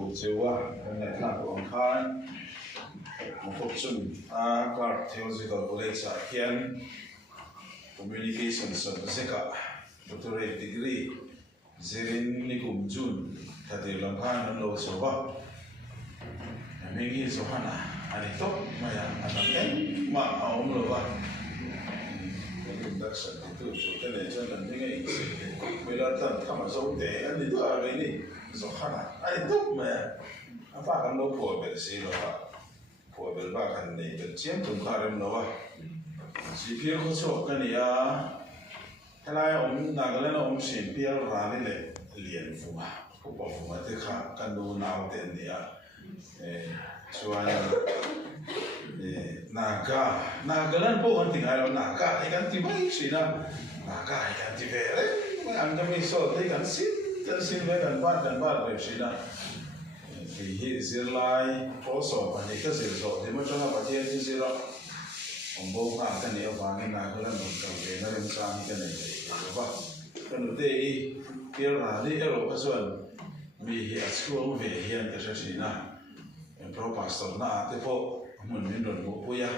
buộc chiều à hôm nay làm của ông Khan một cuộc chung Clark Theological College ở Kiên Communication Service cả doctorate degree Zerin Nikum Jun thật thì lòng Khan nó lâu số vào mình nghĩ số hana anh ấy tốt mà anh ấy mà ông lâu vào introduction itu cái này cho nên những cái bây giờ thằng thằng mà sống để anh ấy tôi ở đây số hana anh ấy tốt mà anh phải cần đâu phổ biến gì đó phổ biến ba cái này cái chiếm cũng khá là nhiều chỉ biết có số cái này thế này ông nào cái này ông xin biết ra này liền phụ mà cũng bảo phụ mà thì khác cần đâu nào tiền này cho anh naga lan po ang tingalaw naga ay kan tibay sina naga ay kan tibere ang kami so ay kan sin be kan ba be sina hi zirlai also pa ni ka zir so de mo chana pa tie ti zira om bo ka kan ni awang naga lan no ka be na rim sa ni kan ni ba kan de kia ra ni ero pa so mi hi a school ve hian ta sina pro pastor na te po mun min ron mo puya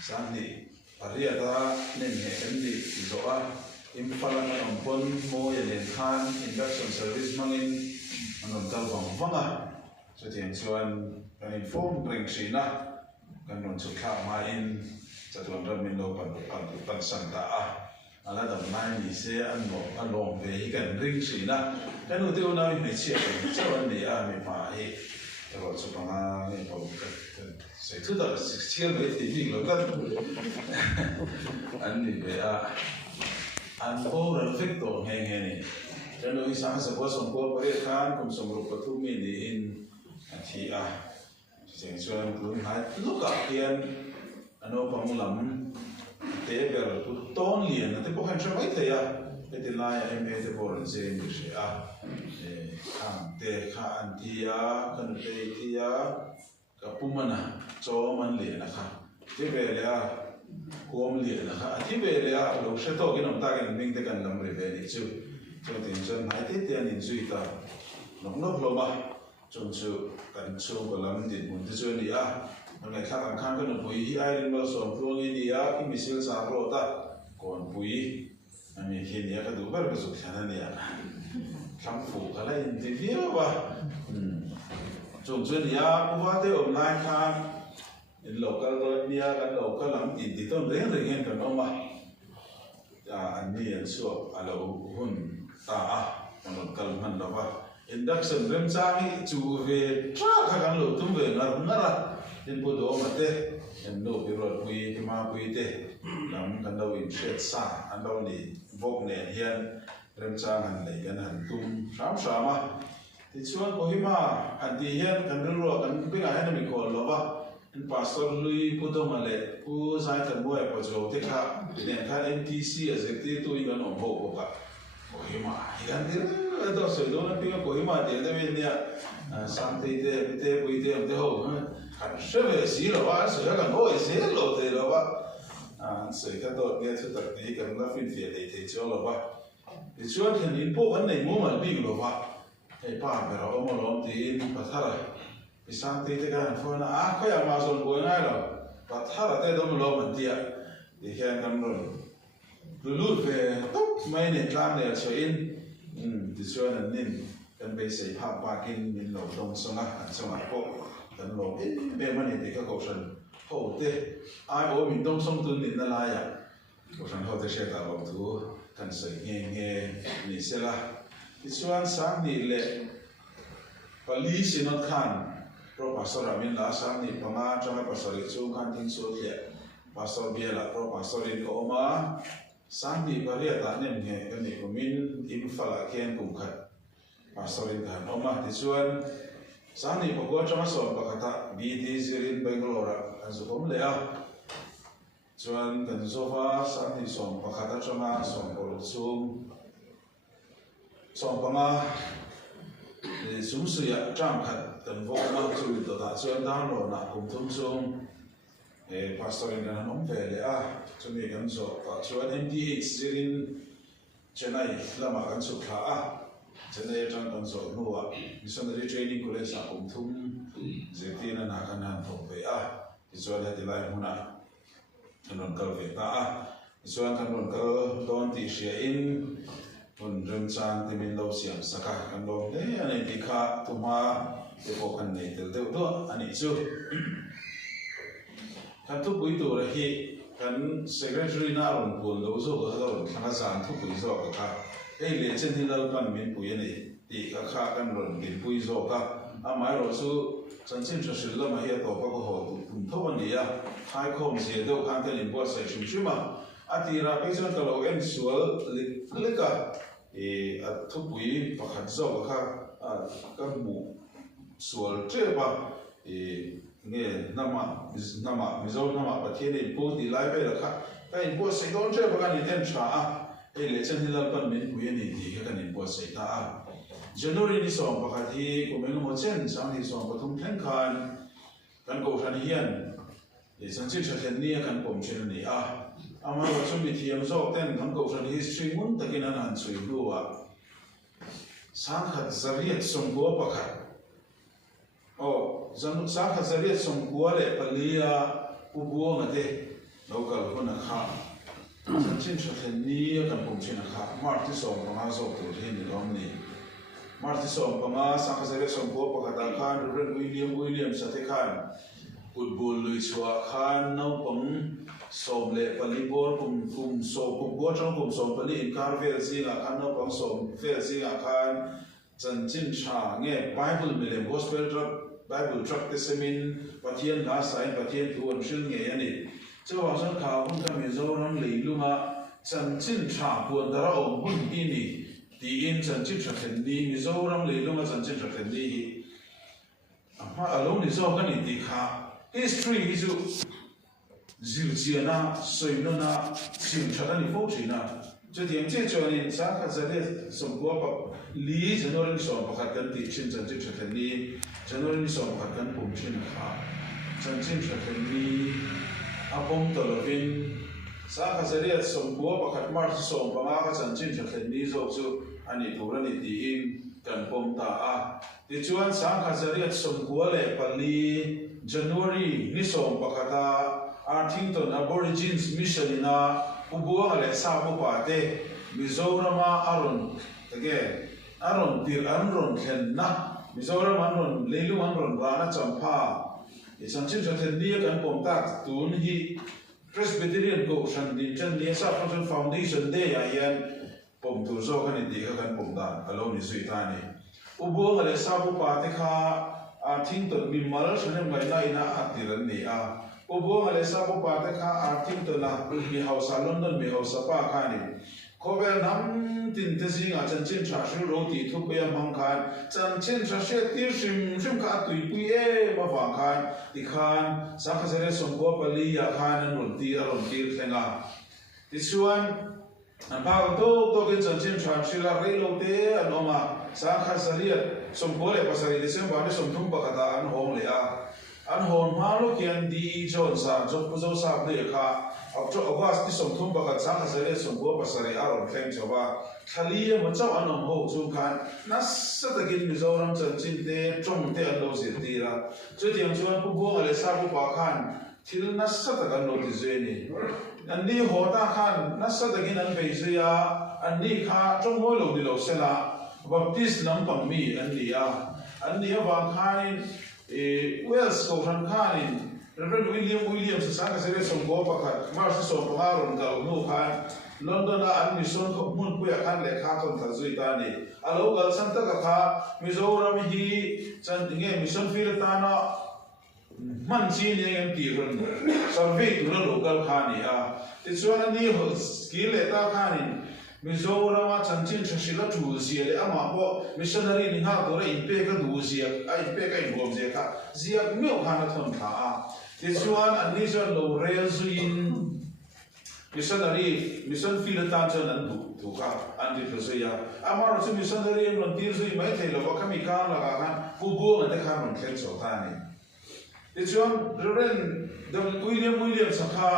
sandi paria ta nen he endi zoa impala na ampon mo yen khan induction service mangin anon tal bang vanga so tian chuan kan inform bring sina kan ron chu kha ma in chatron ram min lo pan santa ala dam nai ni se an mo along ve kan ring sina kan u teu na ni che chuan ni mi pa he rồi chụp bằng cái bộ sẽ thứ đó sẽ chia với thì mình nó rất anh thì về anh cô là phết tổ nghe nghe này cho nên sáng sớm có sông cô có khan cùng sông rục có thu mình đi in thì chẳng cho anh cứ nói lúc cả tiền anh ông bằng lắm thế về rồi cứ tôn liền là thế có hành mấy thầy cái tiền lai em ấy thì bỏ lên trên thì sẽ khang te kha an tia kan te tia ka pumana cho man le na kha ti ve le kom le na kha ti ve le lo she to ki nom ta ki ning te kan lam re ve ni chu cho tin chen hai te te nin zui ta nok nok lo ma chung chu kan chu ko lam din mun te chu ni ngai kha kan khan kan pui hi ai rin lo som pro ni ni ki misil sa ro ta kon pui ami khi ni ka du bar ka zu khana ni khám phụ cái này thì biết mà chúng chuyên gia cũng phát tới online khan lộc cái rồi nia cái lộc cái làm gì thì tôi lấy được nghe cái nó mà anh đi anh suốt anh lâu hun ta anh cái mình đó mà induction rem sang chủ về tra cái lộc tum về ngar ngar đến bộ đồ mà thế anh đâu bị rồi quy thì mà quy thế làm cái đâu in set sa anh đâu đi vô nè hiền rem sang han lấy cái han tum sam mà thì chuan có hi mà anh đi hiền kan ro kan cái này mình còn lo ba anh pastor lui pu to mà lệ pu sai thật bôi vào chỗ thế khác nè khác MTC ở dưới tí tôi vẫn ủng hộ cả có hi mà hiền thì đó sửa đó nó biết có hi mà để đây nè sang thế thế bui thế ông thế hồ hắn sẽ về xí rồi ba sửa cái ngôi xí lộ thế rồi ba sửa cái đó nghe chút đặc tí cái nó phiền phiền để thế cho rồi ba thì chuan thì nhìn bộ vấn đề mua mà bị rồi ba cái ba cái đó ông làm thì bắt thà thì sang thế cái phone cái Amazon của ngay rồi bắt thà là cái đó mình làm mình tiệt thì hiện cầm rồi lút về tốt mấy年làm để cho in thì chuan là nên cần bây giờ học ba kinh mình làm đông xong xong bộ cần làm về mấy年thì cái câu chuyện hậu thế ai ở mình đông xong tuần nên là lại câu chuyện hậu thế sẽ tạo làm thứ kan sai nghe ni sela ti chuan sang ni le pali sinot khan pro pastor amin la sang ni panga chama pastor chu khan tin so le pastor biela pro pastor in oma sang ni paria ta nem nge kan ni komin in fala ken kum khat pastor in khan oma ti chuan sang ni poko chama so pakata bd zirin bangalore an zo kom le chuan kan zofa sang ni som pakhata chama som bol chung som panga sum suya chang khat kan vo ma chu to ta chuan dan lo na kum thum chung pastor in kan nom ve le chumi kan zo pa chuan MDH zirin chennai lama kan chu kha chân đây trong con sổ nua missionary training college sa cùng thum dễ tin là khả năng thuộc về thì cho nên thì lại muốn à khả năng cầu về ta cho nên khả năng cầu đón thì sẽ in còn rừng trang thì mình lâu xiêm sắc khả năng đấy anh ấy thì khá tụm ha để có khả năng từ từ đó anh ấy chưa khả thúc buổi tối là khi khán secretary na rồi buồn lâu rồi ở đâu khả năng thúc buổi rồi cả cái lễ chân thì lâu còn mình buổi này thì các khá căn rồi mình buổi rồi cả mai rồi số chân chân cho sự là mà hiện tổ các họ tụm thâu anh ấy hai con gì đâu khán thì liền buổi sẽ chung mà thì ra bây giờ kalau em sual lịch cả thì thúc buổi và khán rồi các mũ sual chơi ba thì nghe nama mizo nama bát thiên này bố thì lại về là khác cái bố sẽ đón chơi và cái này thêm trả cái lễ chân thì là phần mình buổi này thì cái này bố sẽ ta January ni som và cái thì của mình một chân sáng thì som và thông thiên khan kan cầu san hiền để sáng chín sẽ thành nia kan bom chân này mà vào trong bị thiam dọc tên kan cầu san history muốn ta cái nan han suy lúa sáng khát zariat som bố bạc dân sáng khát zariat som bố lệ palia ubuo ngate local con khá sáng chín sẽ thành nia kan bom chân khá Marti som và ngã dọc từ thiên địa lom này Marti som và ngã sáng khát zariat som bố bạc ta khan William sa thế khan football lui chua khan nấu bóng som lệ volleyball cùng som cùng búa trong cùng som pali in car về gì là khan nấu bóng som về gì là khan chân chín cha nghe Bible mình gospel Bible truck thế semin bắt thiên lá sai bắt thiên tuôn sinh nghe anh ấy cho vào sân khảo cũng tham dự rong lì luôn chân chín cha buồn ta ông buồn đi nè thì in chân chín cha thành đi mi rong lì luôn chân chín cha thành đi mà ở lúc này do cái này thì khác history ví dụ dịu dàng na soi na chịu cho anh phố chỉ na cho tiếng chế cho nên sáng khát ra đây sống qua bậc lý cho nó lên sống bậc cần thì trên chân trên trở thành đi cho nó lên sống bậc cần bùng trên khá chân trên trở thành đi bông tờ viên sáng khát ra đây sống qua bậc mà sống bằng cái chân trên trở thành đi rồi chứ anh ấy thủ ra này thì in cần bông ta thì chuan sáng khát ra đây sống qua lệ pali January ni sống bậc ta Arlington Aborigines Mission na ubuwa ngale sa po pate Mizoram aron tir anron khen na Mizoram anron leilu anron rana champa isang chin sa tendiya kan pomtak tun hi Presbyterian ko san din chan niya sa foundation day ayan pom tu zo kan hindi kan pomdan alo ni suitani ubuwa ngale sa po pate ka Arlington mimal sa nang na ina atiran niya Ubuang alesa po pate ka Arlington na mi hausa London mi hausa pa kani. Kovel nam tin tesi nga chan chin cha shi ro ti thu pe mang khan chan chin cha she tir shim ka tui pui ma wang khan ti khan sa kha sere som ko pali ya khan an ron tir thenga. Ti chuan an ba to ke chan chin cha shi la rei lo te an oma sa kha sariat som ko le pasari December ne som thum pa kata an hom le an hồn hóa lúc hiện đi chọn sản cho cô dâu sạp này cả học cho ông bác đi sống thôn bạc sáng là sẽ sống bố bác sari ở trong khen cho ba khali mà cháu anh ông hậu chung khan nó rất là kinh bây giờ làm chân chính thế trong thế anh lâu gì đi ra cho tiếng cho anh bố là sao bố bác khan thì nó rất là gần lâu thì dễ này anh đi hồ ta khan nó rất là kinh anh về dưới anh đi kha trong mỗi lâu đi lâu sẽ là baptist nắm bằng mi anh đi vào khan Wales ko ran khanin Reverend William sa ka sere som go pakhat mar sa som pangaron ka nu khan London an mission ko mun pu khan le kha ton tha zui ta ni alo gal san ta ka kha Mizoram hi chan nge mission field ta na man chi ni em ti ron survey tu lo local khani ti chuan ni ho skill le ta khanin Mizoram chan chin chashila tu zia ama po missionary ni ha dore impe ka du zia impe ka involve zia ka zia meu khana thon tha ti chuan an ni chuan lo rel zuin mission field ta chuan an du ka an ti zia ama ro missionary non tir zui mai thei lo ka mi ka la ka kan pu bu an te khan non khen so ta ni ti chuan Reverend William sakha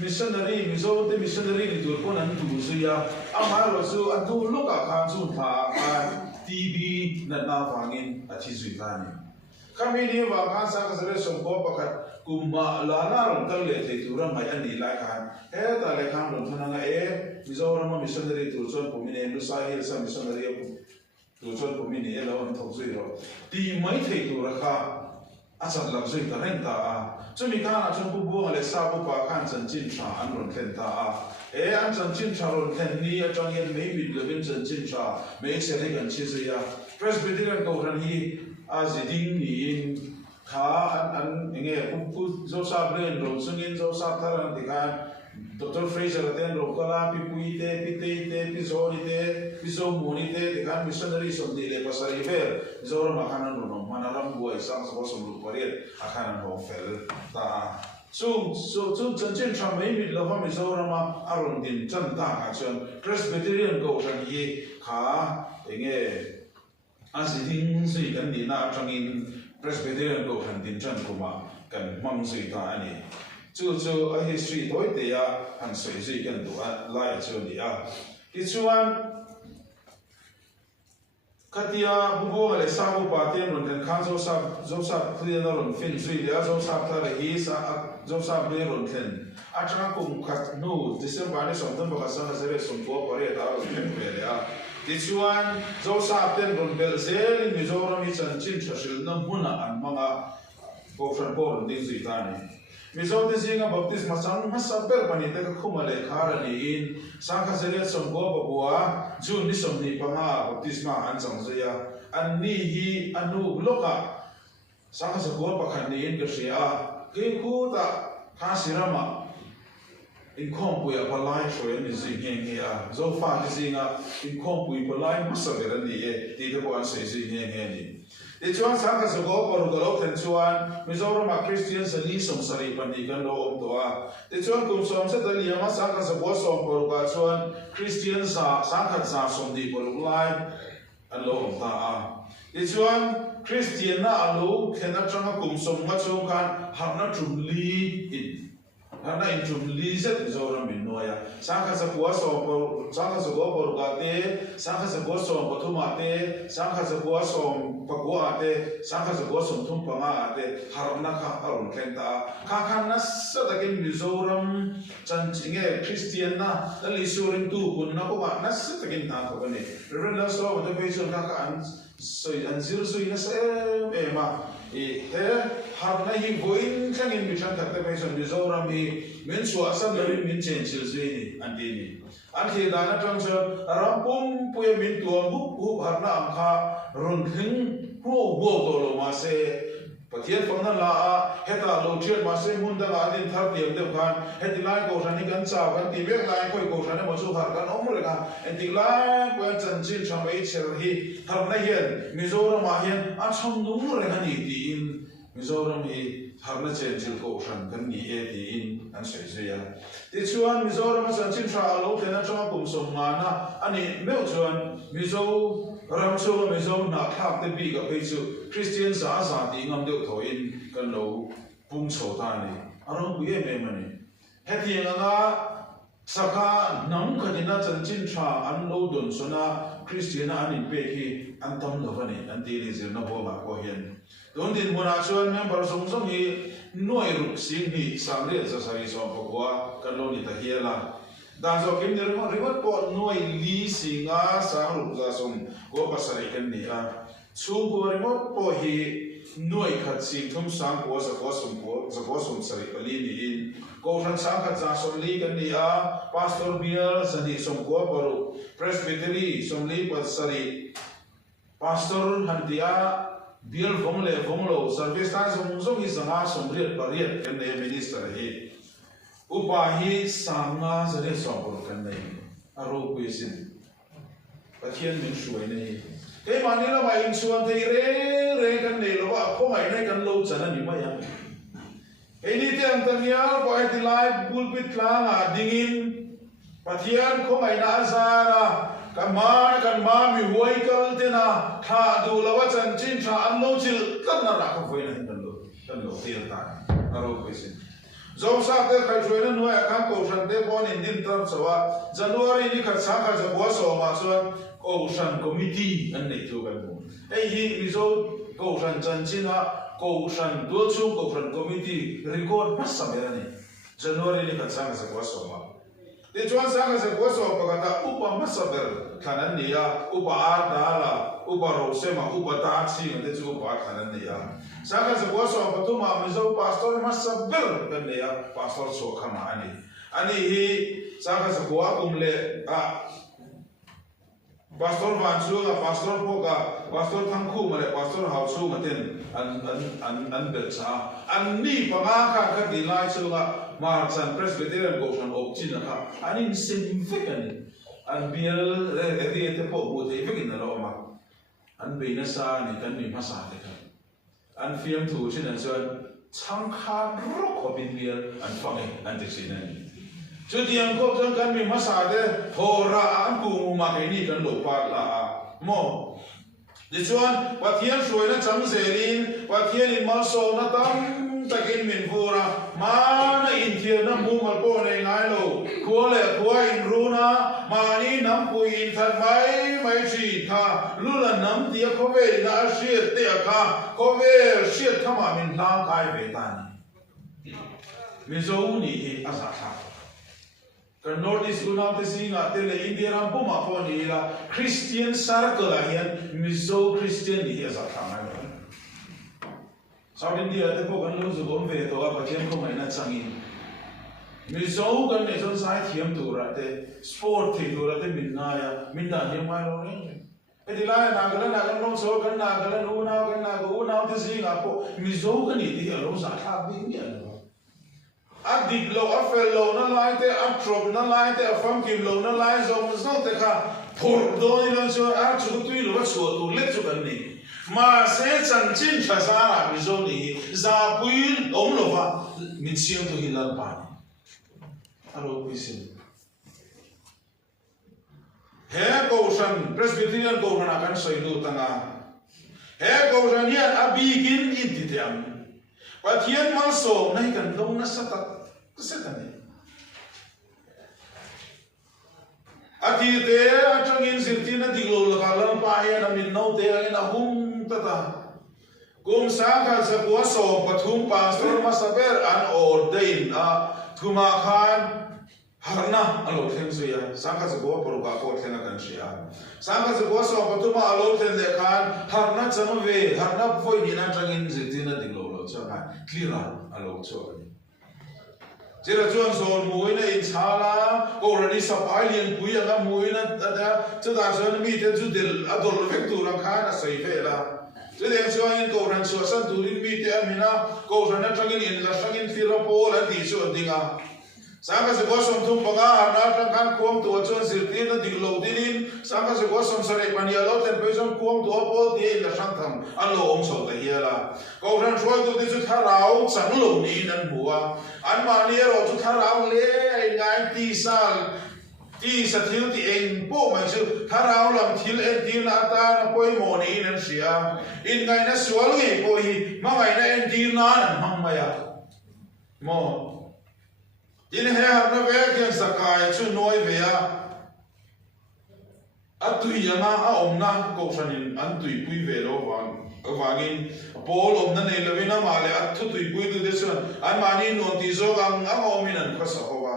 missionary Mizoram te missionary ni tur kon an tu zia ama ro su an tu loka khan chu tha TV na vangin a thi zui ta ni kami ni wa khan sa ka sare som ko pakhat kumma la na ron kal le te tu ram mai ani la khan he ta le khan ron thana e Mizoram missionary tu chon pomine lu sa hil sa missionary tu chon pomine e lo an thok zui ro ti mai thei tu ra kha asat lam zui ta ren ta a chumi khan a chon pu bu le sa pu pa khan chan chin tha an ron thlen ta a an chan chin tha ron thlen ni a chang yen mei bit le bin chan chin tha mei se le gan chi zui ya Presbyterian ko ran hi a ziding ni in kha an nge pu zo sa bren ro sungin zo sa tharan ti khan Dr. Fraser aten rokala pipui te pite te pizoni te pizomuni te dekan missionary som di le pasari ver zoro makanan no manaram buai sang sa bosom lu pariet akanan ho fel ta so chen cham mai mi lo mi zoro ma aron din chan ta ka chen Presbyterian go ran ye kha enge asiding sui kan ni na changin Presbyterian go han din chan kuma kan mang sui ta ani chu a history toi te ya han sui sui kan tu a lai chu ni a ti chuan katia bubo le sa bu pa te ron kan khan zo sa clear ron fin sui ya zo sa ta re hi sa zo sa be ron ten a changa kum khat nu December ni som tam ba sa na sere som po pare ta ro ken pe le a ti chuan zo sa ten ron bel zel ni zo ro mi chan chin thashil na huna an manga po fran po ron din zui ta ni Mizo de zinga baptisma sang masaber pani te ka khuma le khara ni in sangkha sele som go babua jun ni som ni panga baptisma an chang zaya an ni hi anu loka sangkha sa go pakhan ni in ka sia ke khu ta kha sirama in khom pu ya palai shoi ni zing heng he a zo fa ni zinga in khom pu palai masaber ni e ti de ko an sei zing heng he ni Di chuan sangka sugo paru galok ten chuan Mizoram a Christian sa li som sari pandi kan lo om toa. Di chuan kum som sa dali ama sangka sugo som paru ka chuan Christian sa sangka sa som di paru lai an lo om ta a. Di chuan Christian na alu kena changa kum som nga chung kan harna trum li in. Harna in trum li zet Mizoram min noya. Sangka sa kuwa som paru sangka sugo paru ka te sangka sugo som patuma te sangka sugo som pagwa ate sangka sa gosong tumpanga ate haram na ka haron kenta kakhan na sa takin Mizoram chanchinge Christian na dali suring tu kun na ko ba na sa takin ta ko ni reverend la so the patient ka an zero sui na sa ma he har na hi voin changin mi chan takte patient Mizoram hi men su asan dari min chen sil zui ni andi ni an khi dana transfer rampum puya min tuam hu har na am kha run thing pro go to lo ma se pathian pangna la a heta lo thiat ma se mun da ga din thar tiam de khan heti lai ko ran ni kan cha kan ti be lai koi ko ran ma su har kan om re ka enti lai ko chan chin cham ei cher hi har na hian Mizoram a hian a chom du re ka ni ti in Mizoram hi har na chen chil ko ran kan ni e ti in an sei se ya ti chuan Mizoram a chan chin tra lo te na chama kum som ma na ani meu chuan Mizo ram so Mizo na thak te bi ga pe chu Christian sa ti ngam deuh tho in kan lo pung chho ta ni arong ku ye me mani heti nga saka nam khadina chan chin tha an lo don sona Christian an in pe hi an tam lo bani an ti ri zir na bo ma ko hian don din mona chuan member song song hi noi ruk sing ni sang le sa sari som ko kan lo ni ta hiala dan zo kim ni riwat po noi li singa sang ruk za som ko pasari kan ni a chu ko riwat po hi noi khat sing thum sang ko za ko som sari pali ni in ko ran sang khat za som li kan ni a pastor bial sani som ko paru presbytery som li pasari pastor hantia bial vomlo service ta som hi zanga som riat pariat kan ne minister hi upa hi sanga zare som kan nei aro kuisin pathian min shuai nei ke mani la mai in chuan thei re kan nei lo wa ko mai nei kan lo chana ni ma ya ini te antania ko ai tilai pulpit tlang a dingin pathian ko mai na azara kan ma mi huai kal tena tha du lawa chan chin tha an lo chil kan na ra ko voi na kan lo tir ta aro kuisin dầu sa te khai chuối nó nuôi khang cầu sân te bon in din tam sawa January ni khat sa kha ja bo so ma chuan cầu sân committee an nei thu kan mu ei hi mizo cầu sân chan china cầu sân dual chung cầu sân committee record pas sa me ani January ni khat sa kha ja bo so ma te chuan sa kha ja bo so pakata upa masaber khanan nia upa ardala upa rosema upa tachi te chu upa khanan nia Saka sa boso patuma mizo pastor masaber kan ya pastor so kama ani hi saka sa kuwa kumle pastor vanchu ga pastor poka pastor thangku mare pastor hausu maten an belcha an ni panga ka dilai chuga marchan presbyterian goshan opchina ka ani significant an biel te po bu te fikin na roma an beina sa ni kan ni masa te ka an film thu chin an chuan changkha ro ko bin bial an fange an te sin ani chu tiang ko chang kan mi masa de thora an pu ma ke ni kan lo pa la mo de chuan pathian suai na chang zerin pathian in mal so na tam takin min pura ma na in thian na mu mal po nei ngai lo khua in runa ma ni nam pu in than mai chi tha lula nam tia ko ve na shiat te kha ko ve shiat thama min lang kai ve ta ni mi zo ni e asa tha kan notice una te singa te le India ram po ma po ni la Christian circle a hian mi zo Christian ni asa tha mai South India te po kan lo zo bom ve to a pathian ko mai na changin mi zo kan ne zon sai thiam tu ra te sport thi tu ra te min na ya min da ni mai lo ni e di la na ga no so kan na ga nu na te singa po mi zo kan ni ti lo sa tha bi ni a dig lo a fel lo na lai te a trop na lai te a fam kim lo na lai zo mo zo te kha phur do ni lo so a chu tu lo wa chu tu le chu kan ni ma se chan chin tha sa ra mi zo ni za pui om lo wa min siam to hilal pa ni aro pisin he ko san presbyterian ko na kan sai lu tanga he ko san hian a bigin in ti te am pathian mal so nai kan lo na sa ta se kan ni ati te a changin sirtina diglo la kalan pa ya na min no te na hum ta kum sa kha sa ko so pathum pastor masaber an ordain a thuma khan harna alo thlen su ya sangha sa ko por ka ko thlen kan sia sangha sa ko so pathuma alo thlen le khan harna chanu ve harna foi ni na changin sirtina diglo lo cha ma clear alo cho Jira chuan son muina in chala ko rani sapai lian pui anga muina da chu da chuan mi te chu dil adol vek tu ram kha na sei ve la chu deng chuan ko ran chu san tu rin mi te amina ko ran na changin in la changin fira po la di chu dinga sanga se ko som thum paga na tang kan kom tu chuan sirti na diglo dinin sanga se ko som sare pan ya lo ten pe som kom tu po di la sang tham an lo om so ta hiala ko ran chua tu di chu tharau chang lo ni nan bua an ma ni ro chu tharau le ngai ti sal ti sa thil ti eng po mai chu tharau lam thil en ti na ta na poi mo ni nan sia in ngai na sual nge po hi ma ngai na en ti na nan mang maya mo in he har na ve kyan sakai chu noi ve a atui yama a omna ko sanin an tui pui ve lo wangin pol omna nei lovina male at thu tui pui tu de chuan an mani non ti zo ang omin an kha sa howa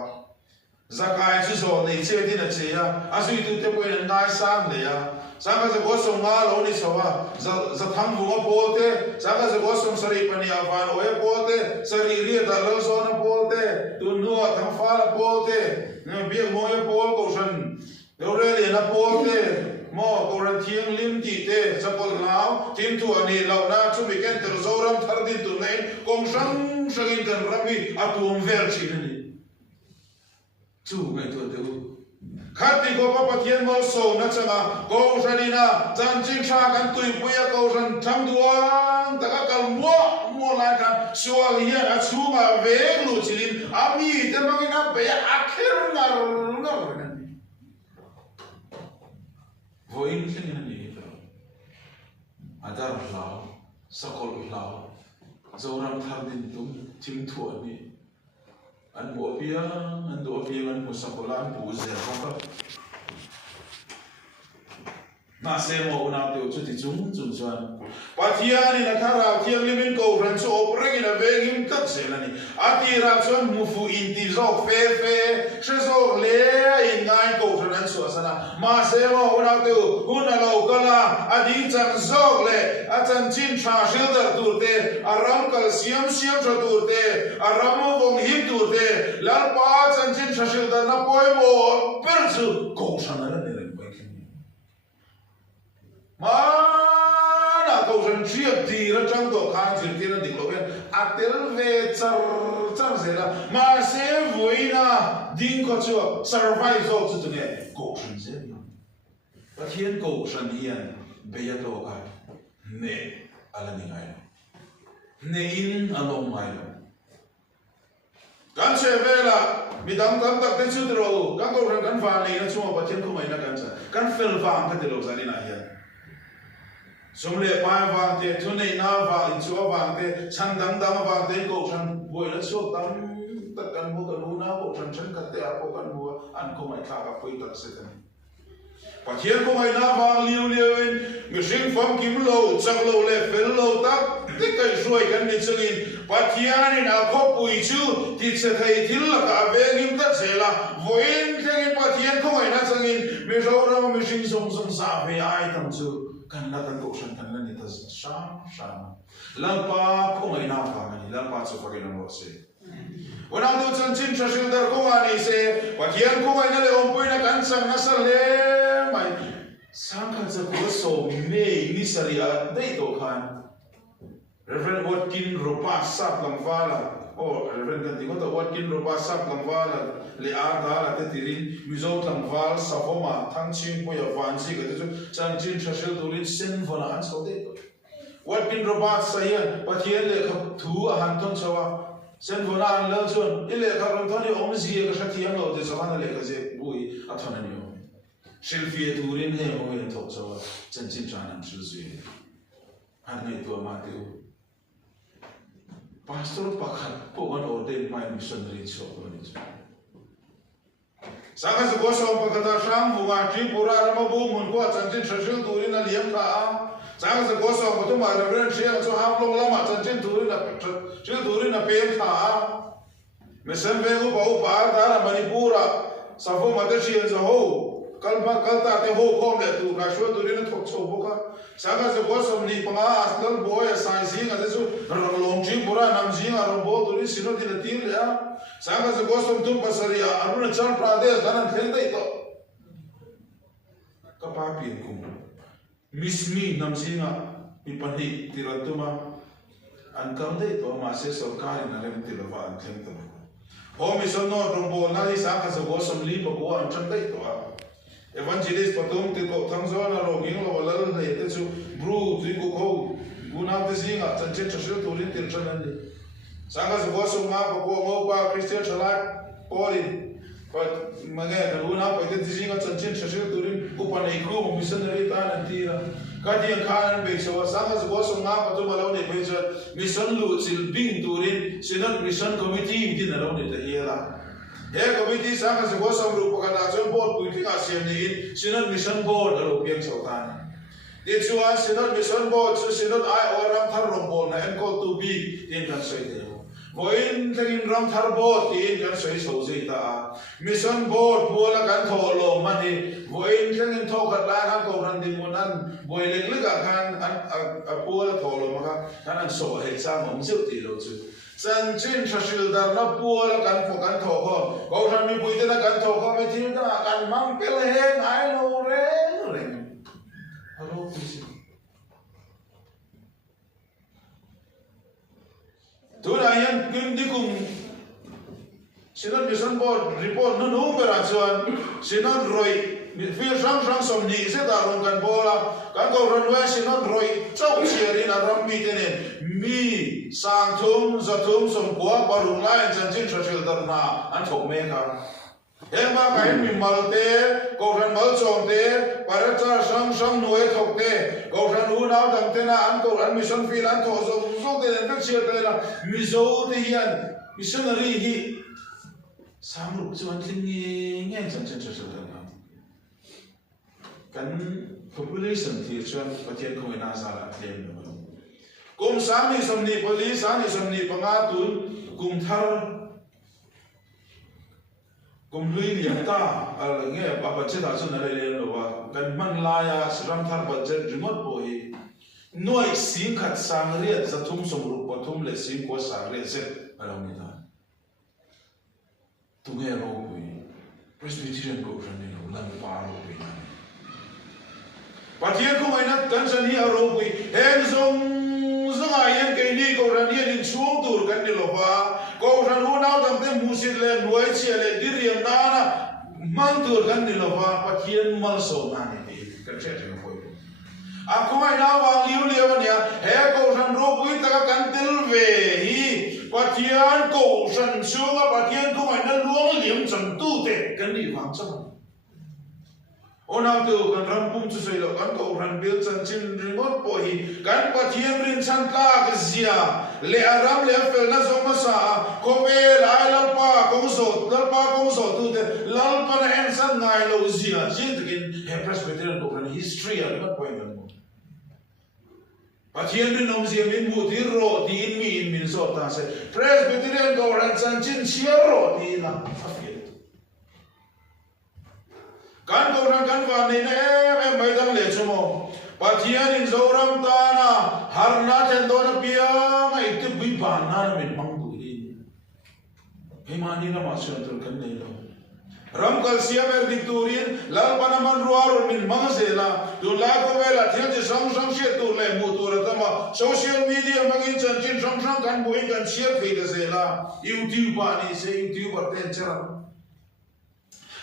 zakai chu zo nei che din a che ya asui tu te poi an ngai sam le ya sanga se go som nga lo ni sowa za tham bu po te sanga se go som sari pani avan oe po te sari ri da lo so na po te tu no tham fa la po te na bi mo e po ko san do re le na po te mo ko ran thiang lim ti te sapol lao tim tu ani lo na chu mi ken ter zo ram thar din tu nei kong sang sagin kan rami atum ver chi ni chu ngai tu te khati ko pa pathian mal so na changa ko sanina chan ching tha kan tui puya ko san tham duang ta ka kal mo la ka sual hian a chunga ve lu chilin ami te mangina be akhir ngar voin chen ni adar lao sakol lao zoram thar din tum tim thu ani an bo pia an do pia an pusakola an pu zer ko na se mo na te chu ti chung chuan pathian in a thara thiam limin ko ran so opreng in a vegim tat se na ni ati ra chuan mu fu in ti zo fe she zo le in ngai ko ran so sana ma se mo na te hun a lo kala adi chan zo le a chan chin tha shil dar tur te aram kal siam tha tur te aram vong him tur te lal pa chan chin tha shil dar na poi mo per chu ko sana na mana kau san siap di la chang to khan jir ti na dik lo ben atel ve char se la ma se voina ding ko chu survive zo chu ne ko san se pa thien ko san hian be ya to ka ne ala ni ngai ne in along mai lo kan se vela mi dang tam tak te chu ro kan ko ran kan fa nei na chu pa thien ko mai na kan sa kan fel va ka te lo sa ni na hian Somle pai vang te thunei na va in chu vang te chan dang vang te ko chan boi la so tam tak kan bu kan na ko chan chan ka te a ko kan bu an ko mai kha ka poi tak se tan pathian ko mai na vang liu in mi sing fam kim lo chak lo le fel lo tak te kai suai kan ni chungin pathian in a ko pui chu ti che thai thil la ka ve ngim ta se la voin thengin pathian ko mai na chungin mi ro ra mi sing song sa ve ai tam chu kan na kan ko san kan na ni ta sha lampa ko ngai na fa ni lampa chu fa ke no se wana do chan chin cha shil dar ko ani se pathian ko ngai na le om pui na kan sang na sa le mai sang kan sa ko so me ni saria dei to khan reverend Watkin rupa sap lam fala o reverend kan tingo to Watkin rupa sap lam fala le a da la te tirin mizo lam fal sa homa thang ching po ya van si ke chu chan chin cha shil turin sen vona an so de Watkin rupa sa yan pathian le khap thu a han ton chawa sen vona an lo chun ile kha ron thoni om zi ka sha thiam lo de so han le ka je bui a thona ni o shil fi turin he o yen to chawa chan chin chan an shil zui han nei to ma te pastor pakhat po kan ordain my missionary so ni sanga se ko so pakata sham huwa tripura ramabu mun ko chanchin shashil turin na liam tha sanga se ko so to ma reverend shia so ham long lama chanchin turin na shil turin na pem tha mesem ve go bau par da manipura safo matashi zo ho kalma kalta te ho khom le tu ka shwa turin na thok cho boka sanga se ko so ni panga astal boy sai sing ase su long chi pura nam jing arom bo turin sino din tir le sanga se ko so tum pasaria Arunachal Pradesh danan thel dei to ka pa pin kum mismi nam jinga mi pani tiratuma an kam dei to ma se sarkari na lem tilwa an thleng to ho mission no rombo na li sanga se ko so li pa ko an chan dei to evangelist patum te ko thangzo na ro ging lo lal nei te chu bru ji ko ko guna te singa chan chen chashil turin til chan an sanga se ko so ma ko mo pa Christian chalat polin but mage guna pa te singa chan chen chashil turin upa nei kru missionary ta na tira ka dian khan be so sanga se ko so ma pa tu malo nei pe cha mission lu chil bing turin sinan mission committee din na lo nei te hiela he committee sanga se ko so ru pa ka chon board pui thing a siam ni sinan mission board alo piang chau ta ni chua sinan mission board so sinan ai oram thar rom bol na en ko to be in kan sai de voin thagin ram thar board in kan sai so zai ta mission board bola kan tho lo mani voin thagin tho khat la kan ko ran din monan boi leng le ka kan a bola tho lo ma kan an so he sa mom jiu ti lo chu chan chin chashil dar na bola kan pho kan tho ko ran mi bui te na kan tho ko me thil da kan mang pel heng ai lo re hello please tu na yan kim di kum sinan mission board report no number chuan sinan roi fi sang som ni se da ron kan bola kan ko ron wa sinan roi chau chiarin a ram mi tenen mi sang thum zathum som kwa barung lai chan chin chashil dar na an thok me ka ema kai mi malte ko ran mal chom te paracha sang nuai thok te ko ran u naw dang te na an ko ran mission fi an tho zo te len ka chia te la mi zo te hian missionary hi sáng lúc cho anh thiên nghe chân chân chân chân kan population thì chuan pathian khoi na sa la them no kum sami somni police ani somni panga tun kum thar kum lui lian ta al nge pa pa che da chun na le lo wa kan man la ya sram thar budget remote po hi noi sing khat sang riat za thum som ru pathum le sing ko sang riat se along ni ta tu nge ro pui presbyterian ko ran ni lo lang pa ro pui na pathian ko mai na kan san hi ro pui heng zong zong a yen ke ni ko ran ni chuang tur kan ni lo pa ko ran hu nau dam te musit le nuai che le diriam na na man tur kan ni lo pa pathian mal so na ni kan che che ko a ko mai na wa liu liu nia he ko ran ro pui ta kan til ve hi pathian ko san chuang a pathian ko mai na luang liam cham tu te kan ni wang cham Onau tu kan rampung tu selo kan ko ran bil chan chin ringot po hi kan pathian rin chan ka ke zia le aram le fel na zo ma sa ko ve lai lal pa ko zo tu te lal pa na en san ngai lo zia jin tin he presbyterian ko ran history a ringot po en mo pathian rin nom zia min mu ti ro ti in mi in min so ta se presbyterian ko ran chan chin sia ro ti na kan ko ran kan wa ni ne me mai dang le chumo pathian in zoram ta na har na chen do na pia mai ti bui pa na min mang bu ri he ma ni na ma chen tur kan nei lo ram kal sia mer dik turin lal pana man ruar min mang se la tu la ko ve la thian ji sang sang she tu le mu tu ra ta ma social media mangin chan chin sang sang kan bu in kan share fe de se la youtube pa ni se youtube par ten chara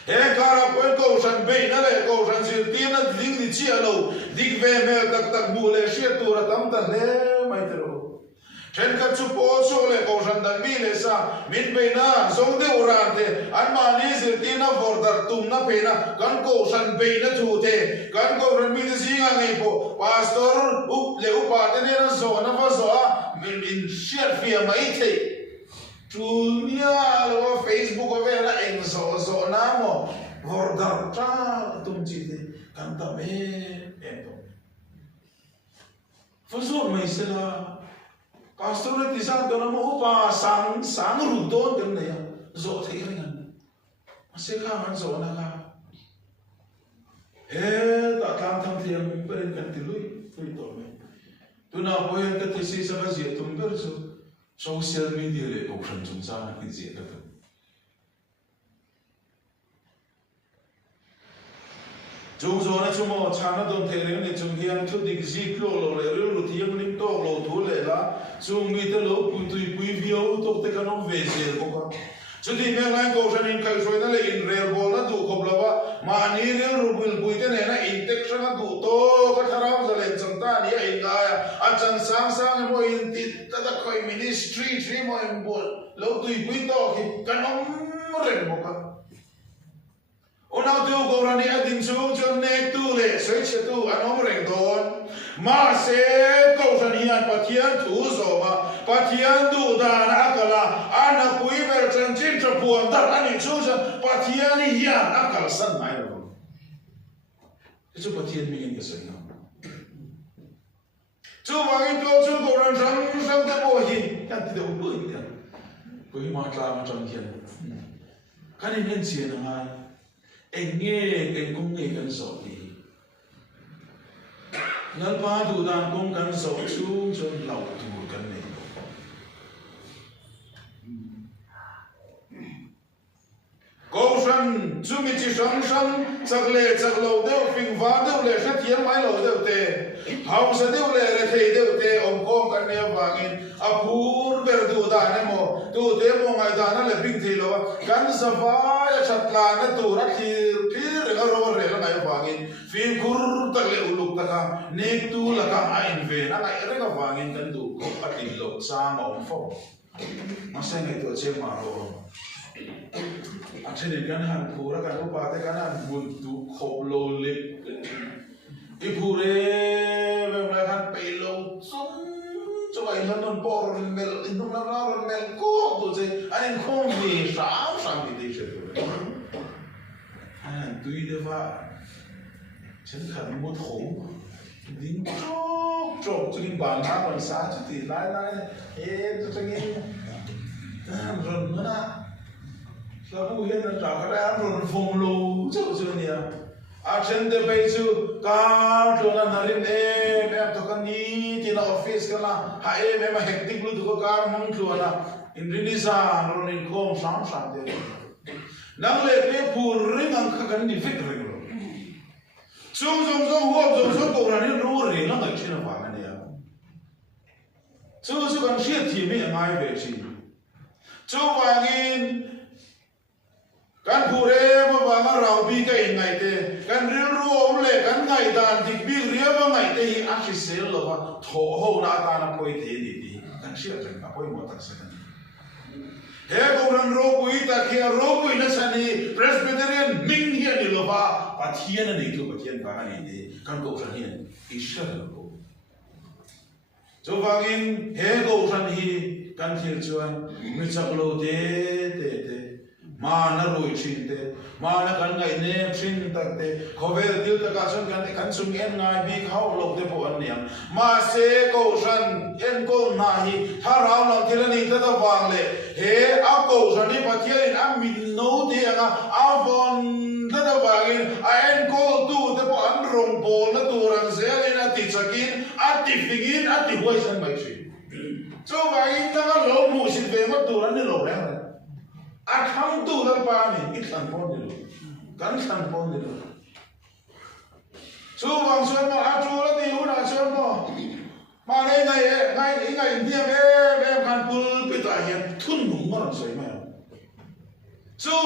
he kara point ko san be na le ko san sir ti na ding ni chi alo dik ve me tak tak bu le she tu ra tam ta le mai tro chen ka chu po so le ko san dan mi le sa min be na zong de uran te an ma ni sir ti na for dar tum na pe na kan ko san be na thu te kan ko ran mi de singa ngai po pastor up le upa te ne na zo na fa zo min share fi mai te Dunia lo Facebook ove la eng so na mo vordar tra tum chi de kan ta me ento fazo mai se la pastor ne tisa do na mo pa sang ru don kan ne ya zo the ring an se kha man zo na ka he ta kam tham thiam per kan ti lui to me tu na po yan ka ti si sa ba ji tum ber so social media le ko khan chung sa na ki je ka ta chung zo na chumo chana don the re ne chung hian thu dik ji klo lo le ru thiam nim to lo thu le la chung mi te lo pu tu pui vio to te kanom ve je ko ka chu ti me ngai ko san in kal soi na le in rel bol na du ko blawa ma ni re ru bul pui te ne na infection na du to ka tharau za le chang ta ni ai nga a chan sang mo in ti ta da khoi ministry tri mo in bol lo tu pui to ki kanom re mo ka Onau tu ko rani adin chung chon nek tu le soi che tu anom reng don ma se ko san hian pathian thu zo ma pathian du da na kala ana pui mer chen chin cha puan dar ani chu san pathian ni hian akal san mai ro chu pathian mi ngen ke sai na chu wang to chu ko ran sang ta mo hi kan ti de bu hi ya ko hi ma tla ma chang hian kan ni nen chi na hai anh nghe cái cũng nghe cần sổ đi ngân ba thủ đàn cũng cần sổ xuống cho lầu thủ cần này câu sân chú mi chỉ sang chắc lầu đều phình phá đều lệ rất hiếm mãi lầu đều tệ hậu sẽ đều lệ là thầy đều tệ ông con cần nghe vàng in apur ber thủ đàn này mò tu thế mò ngày đàn nó là bình thì lo cần sa phá ya chặt là nó tu rất thì rồi nó rồi rồi nó ngày vàng in phim kur tắc lệ uluk tắc à nét tu là cả ai về nó ngày rất là vàng in cần tu có bắt đi lộc sang ông phong nó sẽ ngày tu chơi mà rồi Actually, kan han pura kan ko pate kan han buntu khoplo lip ipure me kan pelo chung chung cái lần non bỏ rồi mel in nông ra rồi mel cố tụi chị anh không vì sáng bị đi chơi anh tùy được vàoฉันขันมุดหงดิ้งโจกจึงบานน้ำมันสาจุดที่ไล่จะงี้รุนนะแล้วผู้เห็นนั่นจากอะไรรุนฟงลูเจ้าเนี่ยอาฉันเดินไปสู่การจนนั้นรินแม่ตัวกันนี้ที่เราออฟฟิศกันละหายแม่มาเฮกติกลุตุกการมั่งชัวนะอินรินิซารุนอินโคมสามเดียวนั่งเล่นผู้ริงอังกันดิฟิกริงช่วงหัวช่วงกูรันนี่รู้เรื่องแล้วแต่ชินฟังเนี่ยช่วงกันเชื่อทีไม่ง่ายแบบนี้ช่วงวันนี้กันผู้เรียบว่ากันเราบีกันยังไงเตะกันเรียนรู้อมเล่กันไงตานที่บีเรียบว่าไงเตะอาชีพเซลล์หรือว่าโถหัวหน้าตาหน้าป่วยเตะดีกันเชื่อจังกับป่วยหมดทั้งสิ้นเฮ้กูรันรู้ป่วยแต่แค่รู้ป่วยนั่นสินี่ Presbyterian มิ่งเฮียนี่หรือว่าปะเทียนนั่นเองคือปะเทียนฟังนี่ดีกันกูรันเฮียอิสระหรือกูจูฟังอินเฮ้กูรันฮีกันที่ชวนมิจักโลเตมานารุยชินเตมานากันไงเนมชินตักเตเขาเวลดิลตะกาชนกันสุงเอ็นไงบีเขาหลบเตปวันเนี่ยมาเซโกชันเอ็นโกนาฮีถ้าเราลองทีละนิดตะวางเลยเฮ้อาโกชันนี่ปะเทียนอามินโนเดียงอาบอนตะวางอินเอ็นโกตูเตปอันรงโบนตัวรังเซลินติสกินอติฟิกินอติหวยสันไม่ใช่จูวางอินตั้งโลมูสิเวมัตัวนั้นนี่โลแล้วอาทำตัวละปานี่อีกสันพอนนี่ลูกันสันพอนนี่ลูสู้วังส่วนมาอาจูละที่หุ่นอาส่วนมาเลยไงเดียบกันปุลปิตาเห็นทุนหนุ่มมันสวยไหมสู้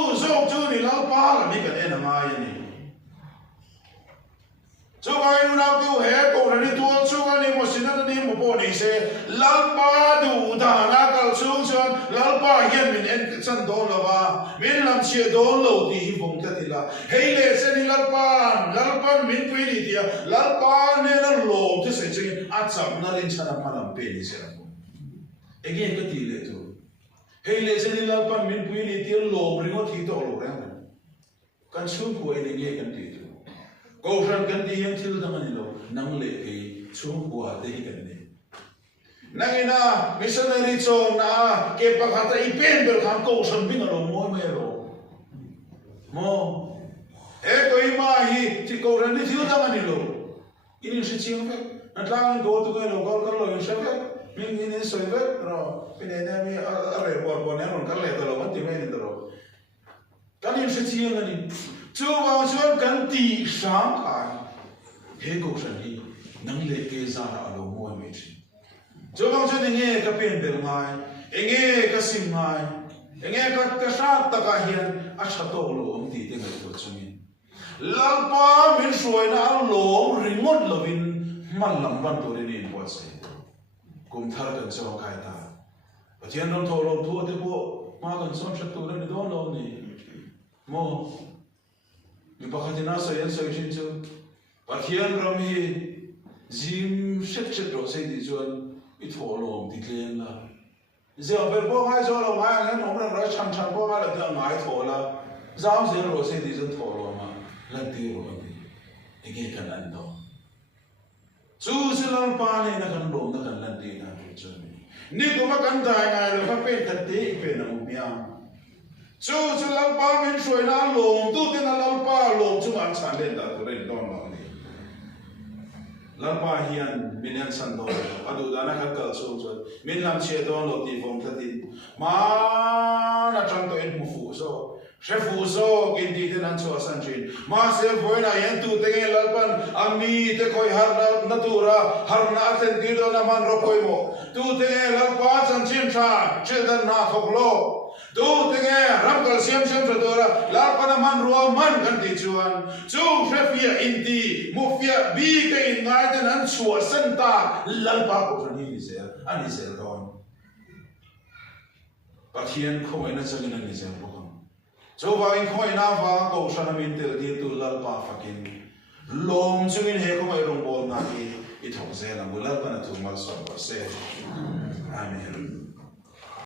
นี่เราปาละนี่กันเอ็นมาอย่างนี้สู้ไปนู่นเอาตัวเฮกูนั่นนี่ตัวสู้กันนี่มันสินั่นนี่มันปนนี่เสียลัลปาดูดานักเอาสู้ชนลัลปาเห็นมินเอ็นสันโดนละว่ามินลำเชียโดนโลดีหิบงตัดละเฮ้ยเลเซนี่ลัลปามินปีนี่เดียลัลปาเนี่ยนั่นโลที่เสียจริงอาจับนั่นเองฉันพานันเป็นนี่เสียละเอ็งก็ตีเลยตัวเฮ้ยเลเซนี่ลัลปามินปีนี่เดียโลบริโภคที่ตัวโลแล้วกันช่วยคุยเรื่องกันตีตัวกูรันกันดีอย่างที่เราทำนี่เรานั่งเล่ให้ช่วงบัวได้กันนี่นั่งอินะมิชชันนารีโจนะเก็บปากกาตอีเป็นเบลคำกูฉันวิ่งเราโม่ไม่รู้โม่เฮ้ตัวอีมาฮีที่กูรันนี่ที่เราทำนี่เราอินิสิชิงเฟนั่นทางกูตัวกันเราก็เราอินเชฟมิงอินิสวยเฟเราเป็นเนี่ยมีอะไรบอลเนี่ยเรากันเลยตัวเรามันที่ไม่นี่ตัวเรากันอินสิชิงกันนี่จูวางชวนกันตีสามขาเฮกูฉันนี่นั่งเล่เกซาราอารมณ์มวยไม่ใช่จูวางชวนเงี้ยก็เป็นเบลไงเงี้ยก็สิงไงเงี้ยก็ชาตะกาเฮียนอาชาโตโลมตีเต็งเลยตัวจุนี้ลัลปามินสวยนะโลมริมดลวินมันลำบันตัวนี้ปวดเสียกุมทาร์กันจะว่าใครตาเทียนเราโทรลงทั่วที่พวกมากันซ้อมชัดตัวนี้โดนเรานี่โมมีปากที่น่าสวยจริงจูปัจจัยเรามีจิมเช็ดเราเสียดีจวนอิทโอลมติดเลี้ยงละเจ้าเป็นพวกให้โจเราไม่งั้นผมเราชันพวกเราเดินไม่ถอละเจ้าเสียเราเสียดีจนถอลมาลันตีเราดีอีกแค่กันนั่นต่อจู่สิลังปานี่นักการลมนักการลันตีนะจวนนี่ก็มากันได้ไงเราก็เป็นกันตีเป็นน้ำมีอ่ะจู่ลัลปามินสวยนะลมตู้ที่นั่นลัลปาลมจู่มันสั่นเล่นตัวเล่นโดนเราเนี่ยลัลปาเฮียนมินยันสั่นโดนอดูดานักการสู้จวนมินลำเชียโดนโลตีฟงทัดดิมาน่าจังตัวเอ็นมุฟูโซเชฟฟูโซกินดีที่นั่นชัวสันจินมาเซฟไว้นะยันตู้เต็งลัลปันอามีเตคอยฮาร์นาตูระฮาร์นาเซนติโดนามันรบคอยโมตู้เต็งลัลปาสันจินชาเชดันนาขกโลตู้เต็งรับกัลเซียมตัวละลัลปันมันรัวมันกันติจวนจู่เชฟเฟียอินดีมุฟเฟียบีกันอินไงที่นั่นชัวสันตาลัลปาก็จะนี่เสียอันนี้เสียตอนปัจจัยเขาไม่น่าจะกินอันนี้เสียพวกจูว่าอินคอยน้าฟังกูฉันมินเตอร์ที่ตุลลัลปาฟักินลมจึงอินเฮเขาไม่ลงบอลนาที i thong se la mulal bana tu mal so ko se amen